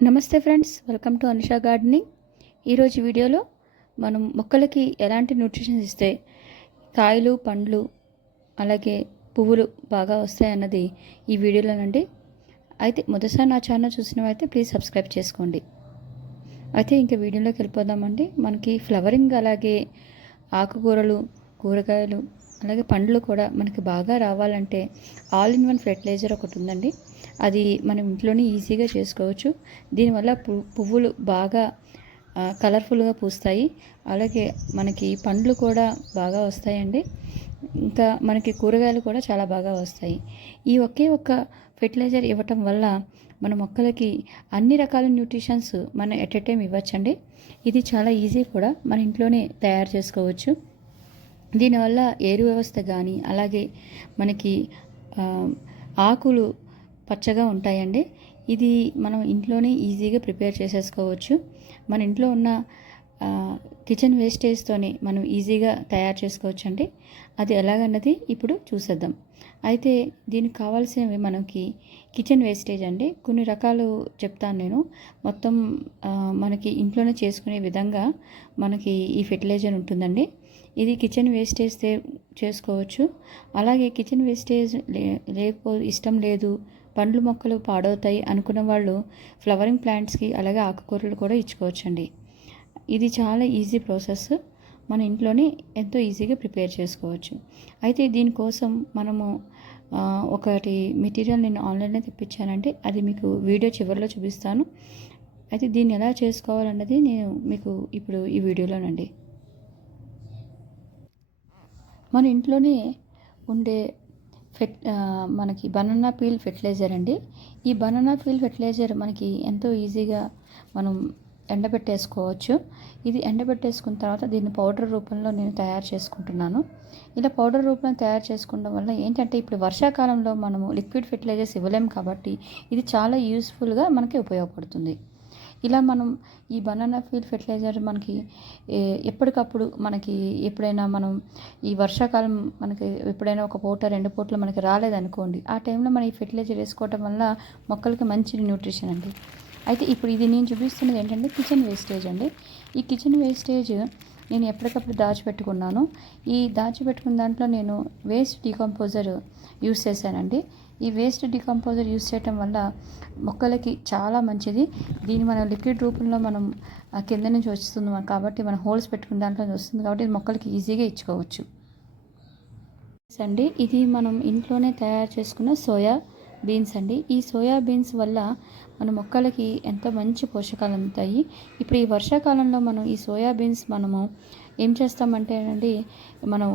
Namaste friends welcome to Anusha gardening. ఈరోజు వీడియోలో మనం మొక్కలకి ఎలాంటి న్యూట్రిషన్స్ ఇస్తే కాయలు పండ్లు అలాగే పువ్వులు బాగా వస్తాయి అన్నది ఈ వీడియోలోనండి. అయితే మొదటిసారి నా ఛానల్ చూసినవైతే ప్లీజ్ సబ్స్క్రైబ్ చేసుకోండి. అయితే ఇంకా వీడియోలోకి వెళ్ళిపోదామండి. మనకి ఫ్లవరింగ్ అలాగే ఆకుకూరలు కూరగాయలు అలాగే పండ్లు కూడా మనకి బాగా రావాలంటే ఆల్ ఇన్ వన్ ఫెర్టిలైజర్ ఒకటి ఉందండి. అది మనం ఇంట్లోనే ఈజీగా చేసుకోవచ్చు. దీనివల్ల పువ్వులు బాగా కలర్ఫుల్గా పూస్తాయి. అలాగే మనకి పండ్లు కూడా బాగా వస్తాయండి. ఇంకా మనకి కూరగాయలు కూడా చాలా బాగా వస్తాయి. ఈ ఒకే ఒక్క ఫెర్టిలైజర్ ఇవ్వటం వల్ల మన మొక్కలకి అన్ని రకాల న్యూట్రిషన్స్ మనం ఎట్ ఎ టైం ఇవ్వచ్చండి. ఇది చాలా ఈజీ కూడా మన ఇంట్లోనే తయారు చేసుకోవచ్చు. దీనివల్ల ఏరు వ్యవస్థ కానీ అలాగే మనకి ఆకులు పచ్చగా ఉంటాయండి. ఇది మనం ఇంట్లోనే ఈజీగా ప్రిపేర్ చేసేసుకోవచ్చు. మన ఇంట్లో ఉన్న కిచెన్ వేస్టేజ్తోనే మనం ఈజీగా తయారు చేసుకోవచ్చు అండి అది ఎలాగన్నది ఇప్పుడు చూసేద్దాం. అయితే దీనికి కావాల్సినవి మనకి కిచెన్ వేస్టేజ్ అండి. కొన్ని రకాలు చెప్తాను నేను. మొత్తం మనకి ఇంట్లోనే చేసుకునే విధంగా మనకి ఈ ఫెర్టిలైజర్ ఉంటుందండి. ఇది కిచెన్ వేస్టేజ్ చేసుకోవచ్చు. అలాగే కిచెన్ వేస్టేజ్ లే లేకపో ఇష్టం లేదు పండ్లు మొక్కలు పాడవుతాయి అనుకున్న వాళ్ళు ఫ్లవరింగ్ ప్లాంట్స్కి అలాగే ఆకుకూరలు కూడా ఇచ్చుకోవచ్చండి. ఇది చాలా ఈజీ ప్రాసెస్ మన ఇంట్లోనే ఎంతో ఈజీగా ప్రిపేర్ చేసుకోవచ్చు. అయితే దీనికోసం మనము ఒకటి మెటీరియల్ నేను ఆన్లైన్లో తెప్పించానంటే అది మీకు వీడియో చివరిలో చూపిస్తాను. అయితే దీన్ని ఎలా చేసుకోవాలన్నది నేను మీకు ఇప్పుడు ఈ వీడియోలోనండి. మన ఇంట్లోనే ఉండే ఫెట్ మనకి బనానా పీల్ ఫెర్టిలైజర్ అండి. ఈ బనానా పీల్ ఫెర్టిలైజర్ మనకి ఎంతో ఈజీగా మనం ఎండబెట్టేసుకోవచ్చు. ఇది ఎండబెట్టేసుకున్న తర్వాత దీన్ని పౌడర్ రూపంలో నేను తయారు చేసుకుంటున్నాను. ఇలా పౌడర్ రూపంలో తయారు చేసుకోవడం వల్ల ఏంటంటే ఇప్పుడు వర్షాకాలంలో మనము లిక్విడ్ ఫెర్టిలైజర్స్ ఇవ్వలేము కాబట్టి ఇది చాలా యూస్ఫుల్గా మనకి ఉపయోగపడుతుంది. ఇలా మనం ఈ బనానా ఫీల్ ఫెర్టిలైజర్ మనకి ఎప్పటికప్పుడు మనకి ఎప్పుడైనా మనం ఈ వర్షాకాలం మనకి ఎప్పుడైనా ఒక పూట రెండు పూటలు మనకి రాలేదనుకోండి ఆ టైంలో మనం ఈ ఫెర్టిలైజర్ వేసుకోవటం వల్ల మొక్కలకి మంచి న్యూట్రిషన్ అండి. అయితే ఇప్పుడు ఇది నేను చూపిస్తున్నది ఏంటంటే కిచెన్ వేస్టేజ్ అండి. ఈ కిచెన్ వేస్టేజ్ నేను ఎప్పటికప్పుడు దాచిపెట్టుకున్నాను. ఈ దాచిపెట్టుకున్న దాంట్లో నేను వేస్ట్ డీకంపోజర్ యూస్ చేశానండి. ఈ వేస్ట్ డికంపోజర్ యూస్ చేయటం వల్ల మొక్కలకి చాలా మంచిది. దీన్ని మనం లిక్విడ్ రూపంలో మనం కింద నుంచి వస్తుంది కాబట్టి మనం హోల్స్ పెట్టుకున్న దాంట్లో వస్తుంది కాబట్టి ఇది మొక్కలకి ఈజీగా ఇచ్చుకోవచ్చు. అండి ఇది మనం ఇంట్లోనే తయారు చేసుకున్న సోయా. బీన్స్ అండి. ఈ సోయా బీన్స్ వల్ల మన మొక్కలకి ఎంతో మంచి పోషకాలు అందుతాయి. ఇప్పుడు ఈ వర్షాకాలంలో మనం ఈ సోయా బీన్స్ మనము ఏం చేస్తామంటే అండి మనం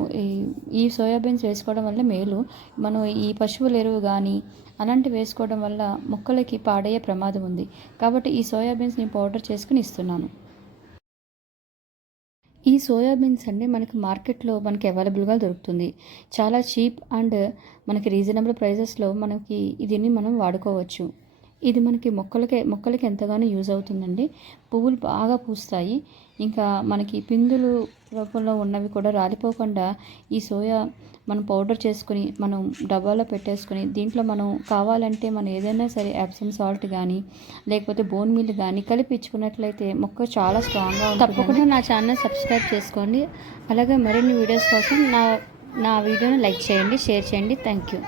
ఈ సోయాబీన్స్ వేసుకోవడం వల్ల మేలు. మనం ఈ పశువుల ఎరువు కానీ అలాంటివి వేసుకోవడం వల్ల మొక్కలకి పాడయ్యే ప్రమాదం ఉంది. కాబట్టి ఈ సోయాబీన్స్ని నేను పౌడర్ చేసుకుని ఇస్తున్నాను. ఈ సోయాబీన్స్ అండి మనకి మార్కెట్లో మనకి అవైలబుల్గా దొరుకుతుంది. చాలా చీప్ అండ్ మనకి రీజనబుల్ ప్రైజెస్లో మనకి దీన్ని మనం వాడుకోవచ్చు. ఇది మనకి మొక్కలకి మొక్కలకి ఎంతగానో యూజ్ అవుతుందండి. పువ్వులు బాగా పూస్తాయి. ఇంకా మనకి పిందులు రూపంలో ఉన్నవి కూడా రాలిపోకుండా ఈ సోయా మనం పౌడర్ చేసుకుని మనం డబ్బాలో పెట్టేసుకుని దీంట్లో మనం కావాలంటే మనం ఏదైనా సరే యాప్సమ్ సాల్ట్ కానీ లేకపోతే బోన్ మిల్ కానీ కలిపి ఇచ్చుకున్నట్లయితే మొక్క చాలా స్ట్రాంగ్గా తప్పకుండా నా ఛానల్ సబ్స్క్రైబ్ చేసుకోండి. అలాగే మరిన్ని వీడియోస్ కోసం నా నా వీడియోని లైక్ చేయండి షేర్ చేయండి. Thank you.